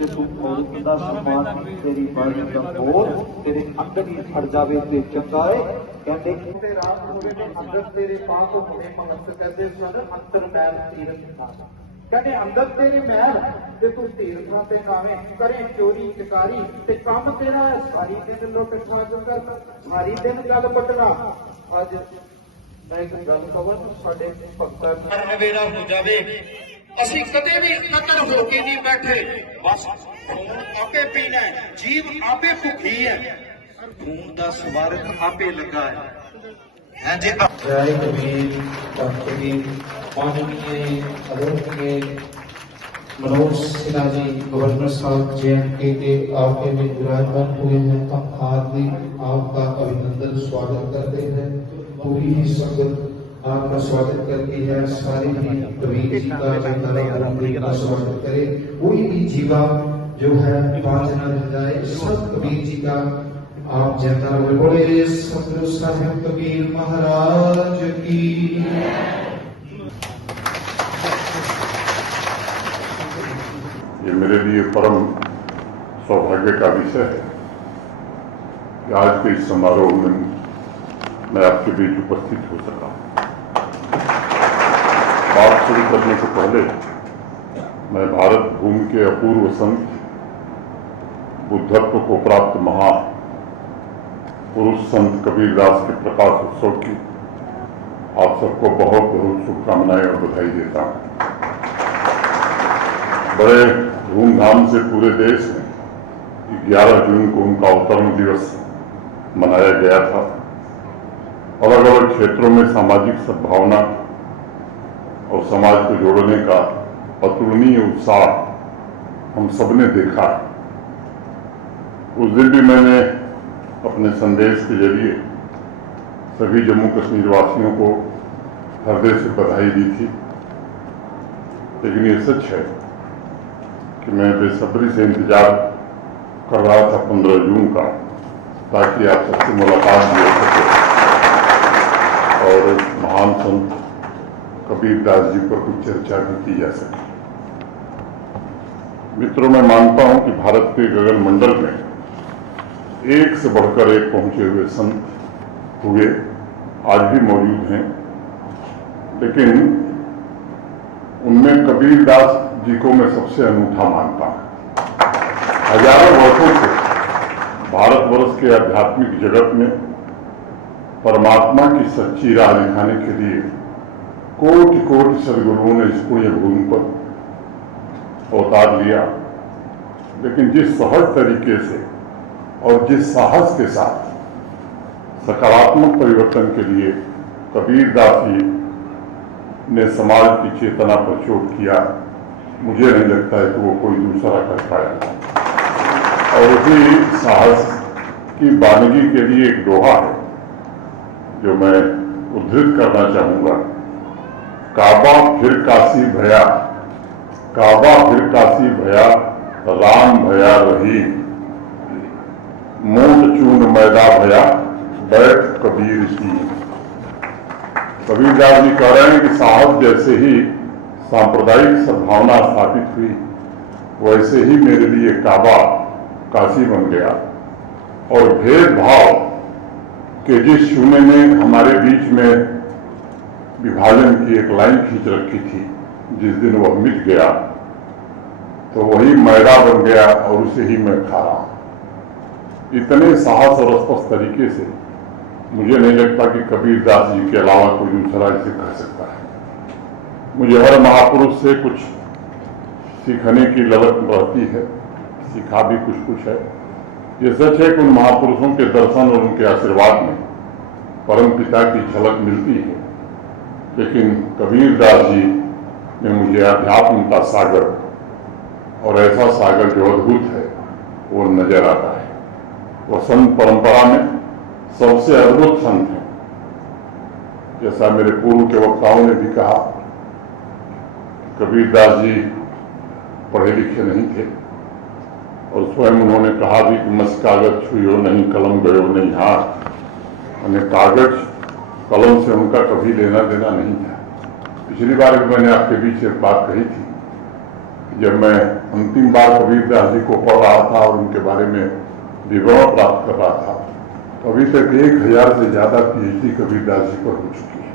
कि तू औरत का सम्मान तेरी बाणी का बोल तेरे अंदर ही फड़ जावे ते चंगा है कहते ते रात होवे ते अंदर तेरे पाक होने महत्व कहते सन अंतर मैल तीरथ था कहते अंदर तेरे महल ते तू तीर्थां ते गावे करे चोरी चकारी ते काम तेरा सारी दिन लुट खाज कर सारी दिन गल पटना अज मैं एक गल कहां साडे भगतां नवेड़ा हो जावे ਅਸੀਂ ਕਦੇ ਵੀ ਕਤਰ ਹੋ ਕੇ ਨਹੀਂ ਬੈਠੇ ਬਸ ਖੂਨ ਆਪੇ ਪੀਣਾ ਹੈ ਜੀਵ ਆਪੇ ਭੁੱਖੀ ਹੈ ਖੂਨ ਦਾ ਸਵਾਰਥ ਆਪੇ ਲੱਗਾ ਹੈ ਜੀ ਜੈ ਕਬੀਰ ਕਬੀਰ माननीय आदरणीय मनोज सिन्हा जी गवर्नर साहब JNK के आपके में विराजमान हुए हैं हम हार्दिक आपका अभिनंदन स्वागत करते हैं पूरी ही संगत आपका स्वागत करती है सारी ही कबीर जी का का स्वागत करे कोई भी जीवा जो है बात न रह जाए सब कबीर जी का आप जयकार बोले सतगुरु साहिब कबीर महाराज की ये मेरे लिए परम सौभाग्य का विषय है कि आज के इस समारोह में मैं आपके बीच उपस्थित हो सका। बात शुरू करने से पहले मैं भारत भूमि के अपूर्व संत बुद्धत्व को प्राप्त महापुरुष संत कबीरदास के प्रकाश उत्सव की आप सबको बहुत बहुत शुभकामनाएं और बधाई देता हूं। बड़े धूमधाम से पूरे देश में 11 जून को उनका अवतरण दिवस मनाया गया था। अलग अलग क्षेत्रों में सामाजिक सद्भावना और समाज को जोड़ने का अतुलनीय उत्साह हम सबने देखा। उस दिन भी मैंने अपने संदेश के जरिए सभी जम्मू कश्मीर वासियों को हृदय से बधाई दी थी। लेकिन ये सच है कि मैं बेसब्री से इंतजार कर रहा था 15 जून का ताकि आप सबसे मुलाकात भी हो सके और महान संत कबीरदास जी पर कुछ चर्चा भी की जा सके। मित्रों, मैं मानता हूं कि भारत के गगन मंडल में एक से बढ़कर एक पहुंचे हुए संत हुए, आज भी मौजूद हैं, लेकिन उनमें कबीरदास जी को मैं सबसे अनूठा मानता हूं। हजारों वर्षों से भारतवर्ष के आध्यात्मिक जगत में परमात्मा की सच्ची राह दिखाने के लिए कोटि कोटि सदगुरुओं ने इस पुण्य भूमि पर अवतार लिया, लेकिन जिस सहज तरीके से और जिस साहस के साथ सकारात्मक परिवर्तन के लिए कबीरदास जी ने समाज की चेतना पर चोट किया, मुझे नहीं लगता है कि वो कोई दूसरा कर पाया। और उसी साहस की वानगी के लिए एक दोहा है जो मैं उद्धृत करना चाहूंगा। काबा फिर काशी भया, काबा फिर काशी भया, राम भया रही, मोट चून मैदा भया, बैठ कबीर की। कबीरदास जी कह रहे हैं कि साहस जैसे ही सांप्रदायिक सद्भावना स्थापित हुई, वैसे ही मेरे लिए काबा काशी बन गया। और भेदभाव के जिस शून्य ने हमारे बीच में विभाजन की एक लाइन खींच रखी थी, जिस दिन वह मिट गया तो वही मैदा बन गया और उसे ही मैं खा रहा हूं। इतने साहस और स्पष्ट तरीके से मुझे नहीं लगता कि कबीरदास जी के अलावा कोई दूसरा इसे कह सकता है। मुझे हर महापुरुष से कुछ सीखने की ललक रहती है, सीखा भी कुछ कुछ है। ये सच है कि उन महापुरुषों के दर्शन और उनके आशीर्वाद में परम पिता की झलक मिलती है, लेकिन कबीरदास जी ने मुझे अध्यात्म का सागर और ऐसा सागर जो अद्भुत है वो नजर आता है। वो संत परंपरा में सबसे अद्भुत संत है। जैसा मेरे पूर्व के वक्ताओं ने भी कहा, कबीरदास जी पढ़े लिखे नहीं थे और स्वयं उन्होंने कहा भी कि मस कागज छुयो नहीं कलम गयो नहीं हाथ। मैंने कागज कलम से उनका कभी लेना देना नहीं था। पिछली बार भी मैंने आपके बीच एक बात कही थी, जब मैं अंतिम बार कबीरदास जी को पढ़ रहा था और उनके बारे में विवरण प्राप्त कर रहा था, तो अभी तक 1000 से ज्यादा PhD कबीरदास जी पर हो चुकी है।